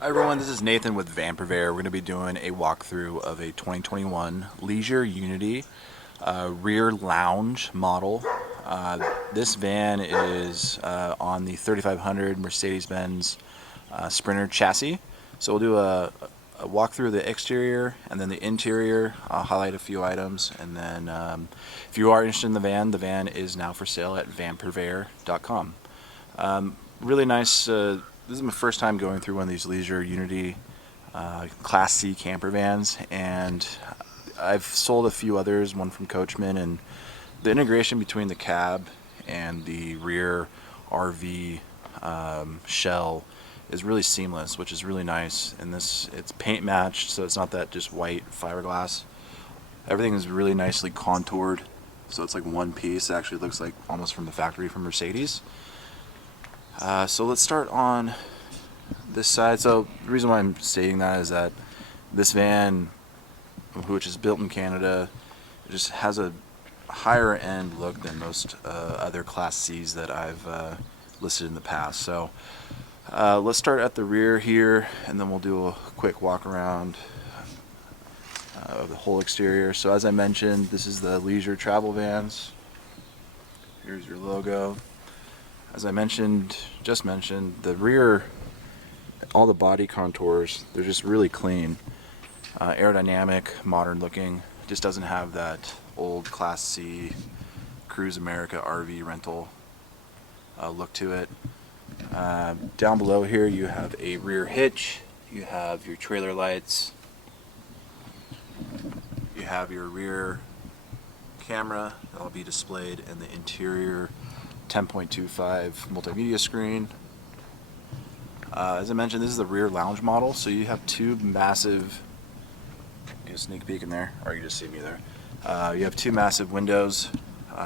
Hi everyone, this is Nathan with Vanperver. We're going to be doing a walkthrough of a 2021 Leisure Unity rear lounge model. This van is on the 3500 Mercedes-Benz Sprinter chassis. So we'll do a walk through the exterior and then the interior. I'll highlight a few items, and then if you are interested in the van is now for sale at vanperver.com. Really nice. This is my first time going through one of these Leisure Unity Class C camper vans, and I've sold a few others, one from Coachman, and the integration between the cab and the rear RV shell is really seamless, which is really nice. And it's paint matched, so it's not that just white fiberglass. Everything is really nicely contoured, so it's like one piece. It actually looks like almost from the factory from Mercedes. So let's start on this side. So the reason why I'm stating that is that this van, which is built in Canada, just has a higher end look than most other Class C's that I've listed in the past. So let's start at the rear here, and then we'll do a quick walk around of the whole exterior. So as I mentioned, this is the Leisure travel vans. Here's your logo. As I just mentioned, the rear, all the body contours, they're just really clean, aerodynamic, modern looking. Just doesn't have that old Class C Cruise America RV rental look to it. Down below here you have a rear hitch, you have your trailer lights, you have your rear camera that will be displayed in the interior 10.25 multimedia screen. As I mentioned, this is the rear lounge model, so you have two massive, you can sneak peek in there, or you just see me there. You have two massive windows.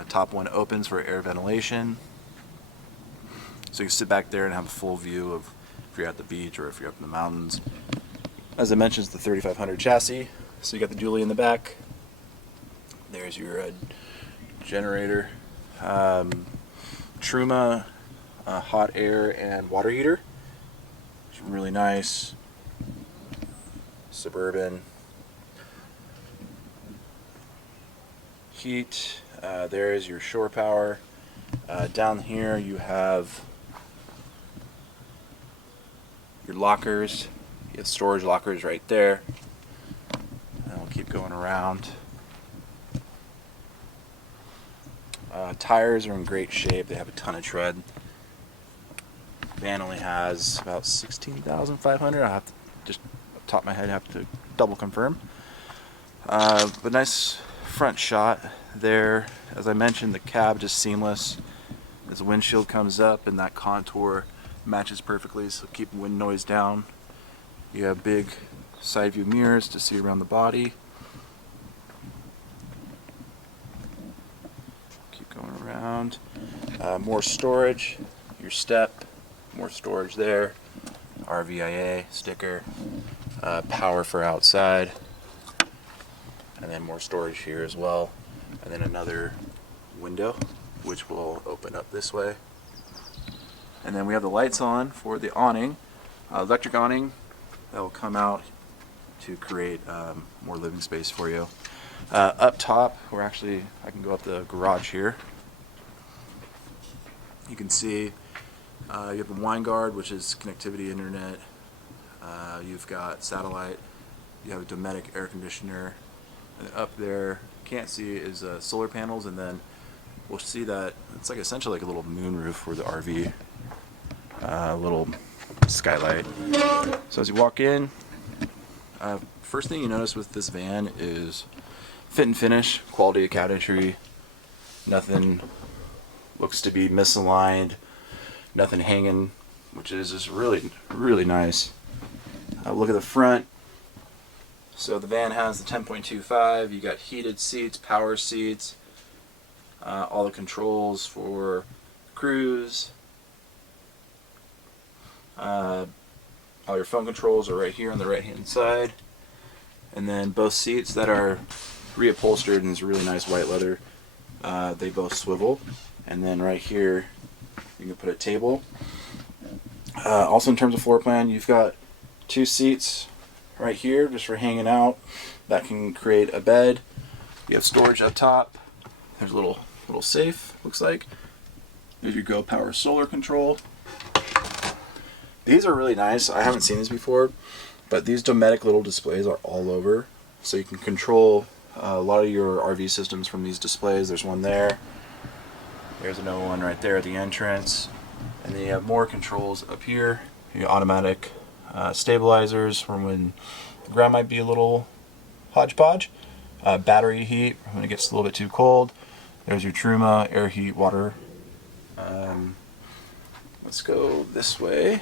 Top one opens for air ventilation, so you can sit back there and have a full view of if you're at the beach or if you're up in the mountains. As I mentioned, it's the 3500 chassis, so you got the dually in the back. There's your generator. Truma hot air and water heater. It's really nice. Suburban. Heat. There is your shore power. Down here you have your lockers. You have storage lockers right there. And we'll keep going around. Tires are in great shape. They have a ton of tread. Van only has about 16,500. I have to just off the top of my head have to double confirm. But nice front shot there. As I mentioned, the cab just seamless. As the windshield comes up and that contour matches perfectly, so keep wind noise down. You have big side view mirrors to see around the body. Going around, more storage, your step, more storage there, RVIA sticker, power for outside, and then more storage here as well, and then another window which will open up this way, and then we have the lights on for the awning, electric awning that will come out to create more living space for you. Up top, I can go up the garage here. You can see you have the Winegard, which is connectivity internet. You've got satellite. You have a Dometic air conditioner. And up there, can't see, is solar panels, and then we'll see that it's like essentially like a little moon roof for the RV. Little skylight. So as you walk in, first thing you notice with this van is fit and finish, quality of cabinetry. Nothing looks to be misaligned, nothing hanging, which is just really, really nice. Look at the front. So the van has the 10.25. You got heated seats, power seats, all the controls for cruise. All your phone controls are right here on the right hand side. And then both seats that are reupholstered in this really nice white leather, they both swivel. And then right here you can put a table. Also in terms of floor plan, you've got 2 seats right here just for hanging out. That can create a bed. You have storage up top. There's a little safe, looks like. There's your Go Power solar control. These are really nice. I haven't seen these before, but these Dometic little displays are all over. So you can control a lot of your RV systems from these displays. There's one there. There's another one right there at the entrance. And then you have more controls up here. Your automatic stabilizers from when the ground might be a little hodgepodge. Battery heat when it gets a little bit too cold. There's your Truma air heat water. Let's go this way.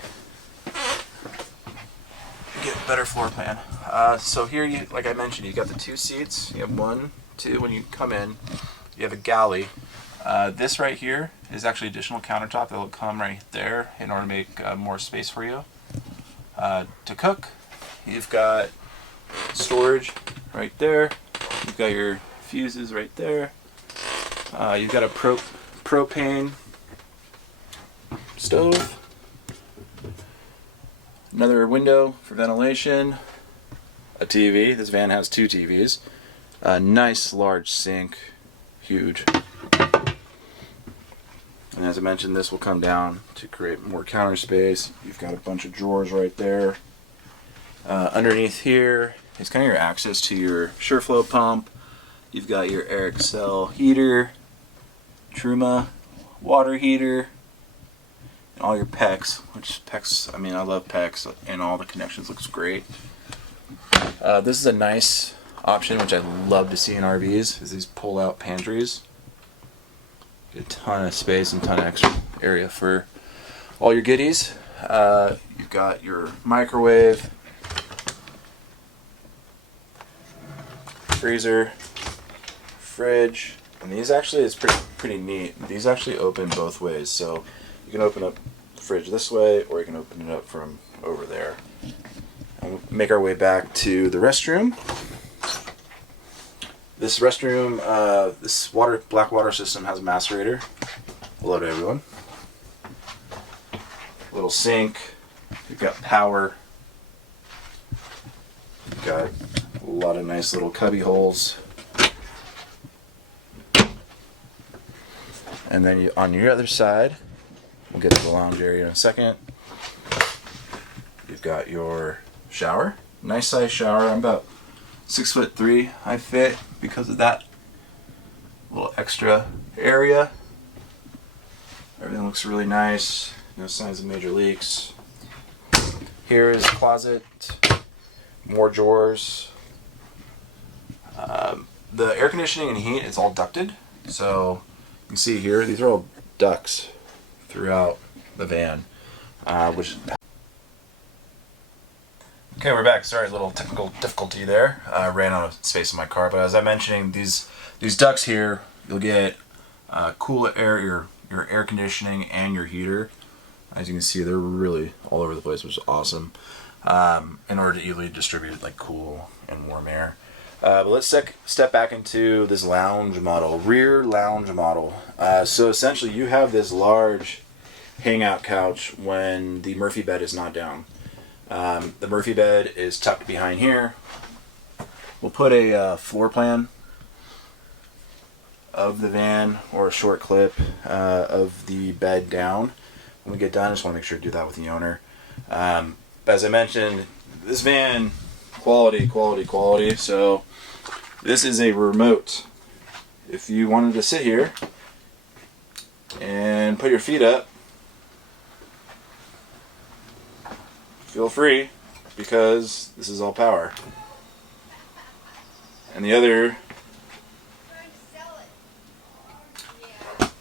Get a better floor plan. So here, like I mentioned, you got the 2 seats. You have 1, 2. When you come in, you have a galley. This right here is actually additional countertop that will come right there in order to make more space for you. To cook, you've got storage right there. You've got your fuses right there. You've got a propane stove. Another window for ventilation. A TV. This van has 2 TVs. A nice large sink. Huge. And as I mentioned, this will come down to create more counter space. You've got a bunch of drawers right there. Underneath here is kind of your access to your SureFlow pump. You've got your Air Excel heater, Truma water heater, and all your PEX, which PEX, I mean, I love PEX, and all the connections looks great. This is a nice option, which I love to see in RVs, is these pull-out pantries. Get a ton of space and ton of extra area for all your goodies. You've got your microwave, freezer, fridge, and these actually is pretty neat. These actually open both ways, so you can open up the fridge this way, or you can open it up from over there. And we'll make our way back to the restroom. This restroom, this black water system has a macerator. Hello to everyone. Little sink. You've got power. You've got a lot of nice little cubby holes. And then on your other side, we'll get to the lounge area in a second. You've got your shower. Nice size shower. I'm about 6'3" I fit because of that little extra area. Everything looks really nice. No signs of major leaks. Here is a closet. More drawers. The air conditioning and heat, it's all ducted. So you can see here, these are all ducts throughout the van, which. Okay, we're back. Sorry, a little technical difficulty there. I ran out of space in my car, but as I mentioned, these ducts here, you'll get cool air, your air conditioning and your heater. As you can see, they're really all over the place, which is awesome. In order to easily distribute like cool and warm air. But let's step back into this lounge model, rear lounge model. So essentially, you have this large hangout couch when the Murphy bed is not down. The Murphy bed is tucked behind here. We'll put a floor plan of the van or a short clip of the bed down. When we get done, I just want to make sure to do that with the owner. As I mentioned, this van, quality. So this is a remote. If you wanted to sit here and put your feet up, feel free, because this is all power. And the other,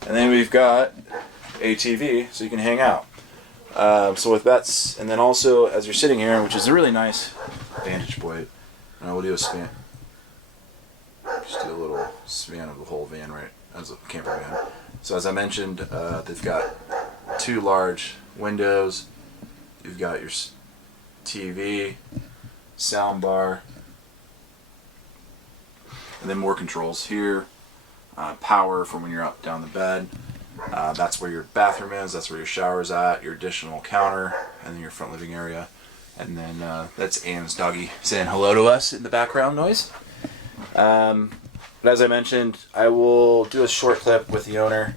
and then we've got a TV so you can hang out. So with that, and then also as you're sitting here, which is a really nice vantage point, we'll do a span. Just do a little span of the whole van, right, as a camper van. So as I mentioned, they've got 2 large windows. You've got your TV, sound bar, and then more controls here. Power from when you're up down the bed. That's where your bathroom is. That's where your shower is at. Your additional counter, and then your front living area. And then that's Anne's doggy saying hello to us in the background noise. But as I mentioned, I will do a short clip with the owner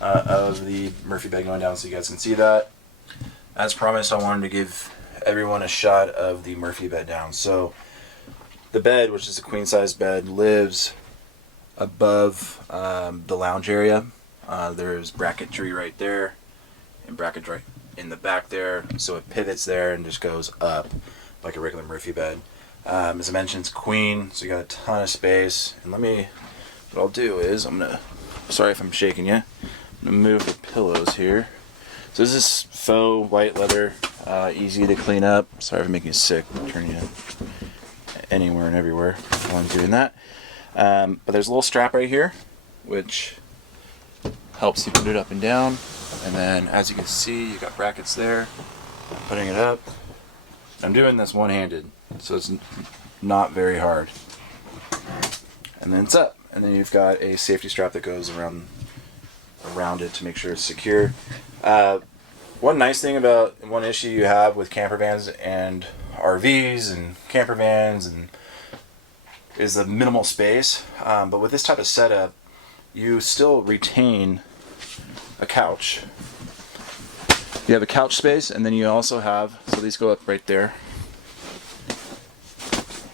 of the Murphy bed going down so you guys can see that. As promised, I wanted to give everyone a shot of the Murphy bed down. So the bed, which is a queen size bed, lives above the lounge area. There's bracketry right there and brackets right in the back there, so it pivots there and just goes up like a regular Murphy bed. As I mentioned, it's queen, so you got a ton of space. And what I'll do is sorry if I'm shaking you, I'm gonna move the pillows here. So this is faux white leather, easy to clean up. Sorry if I'm making you sick, I'm turning you anywhere and everywhere while I'm doing that. But there's a little strap right here, which helps you put it up and down. And then, as you can see, you got brackets there. I'm putting it up. I'm doing this one-handed, so it's not very hard. And then it's up. And then you've got a safety strap that goes around it to make sure it's secure. One nice thing about, one issue you have with campervans and RVs and campervans is the minimal space. But with this type of setup, you still retain a couch. You have a couch space, and then you also have, so these go up right there.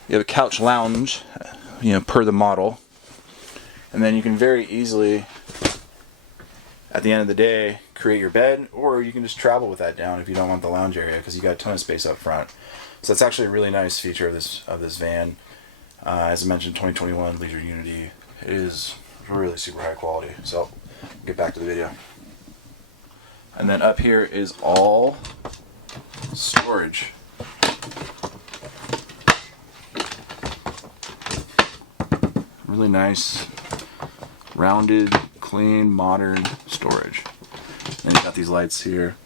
You have a couch lounge, per the model. And then you can very easily, at the end of the day, create your bed, or you can just travel with that down if you don't want the lounge area, because you got a ton of space up front. So that's actually a really nice feature of this van. As I mentioned, 2021 Leisure Unity. It is really super high quality. So get back to the video. And then up here is all storage. Really nice, rounded, clean, modern storage. And you got these lights here.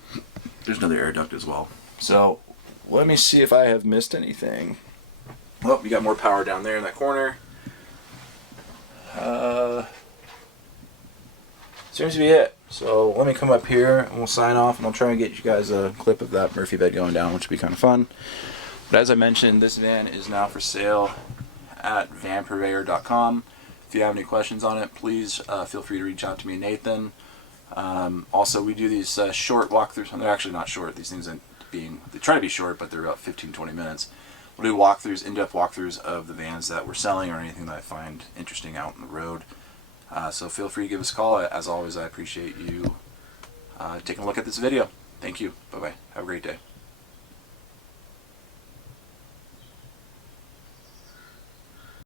There's another air duct as well. So let me see if I have missed anything. Oh, you got more power down there in that corner. Seems to be it. So let me come up here and we'll sign off, and I'll try and get you guys a clip of that Murphy bed going down, which would be kind of fun. But as I mentioned, this van is now for sale at vanpurveyor.com. If you have any questions on it, please feel free to reach out to me, Nathan. Also, we do these short walkthroughs, and they're actually not short. These things they try to be short, but they're about 15-20 minutes. We'll do walkthroughs, in-depth walkthroughs of the vans that we're selling or anything that I find interesting out on the road. So feel free to give us a call. As always, I appreciate you taking a look at this video. Thank you. Bye-bye. Have a great day.